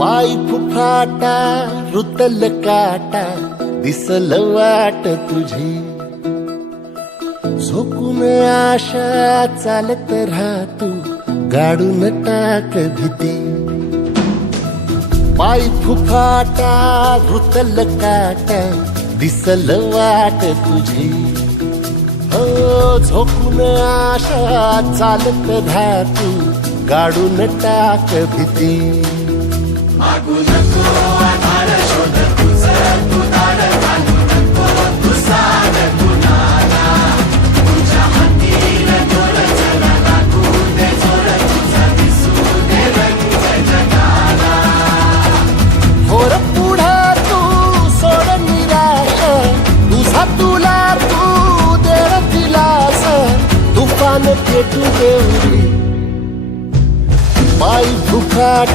पाय फुफाटा रुतल काटा दिसल वाट तुझी झोकून आशा चालत राहतू गाडून टाक भीती पाय फुफाटा रुतल काटा दिसल वाट तुझी हो झोकून आशा चालत राहतू गाडून टाक भीती मागू नको आधार शोध तुझं तू दार घालू नको तुझा गुन्हाला तुझ्या हातील दोर जरा लागू दे जोर तुझा दिसू दे रंग जगाला होर पुढे तू सोड निराश तुझा तुला तू दे दिलास तुफान पेटू देऊरी पाय फुफाट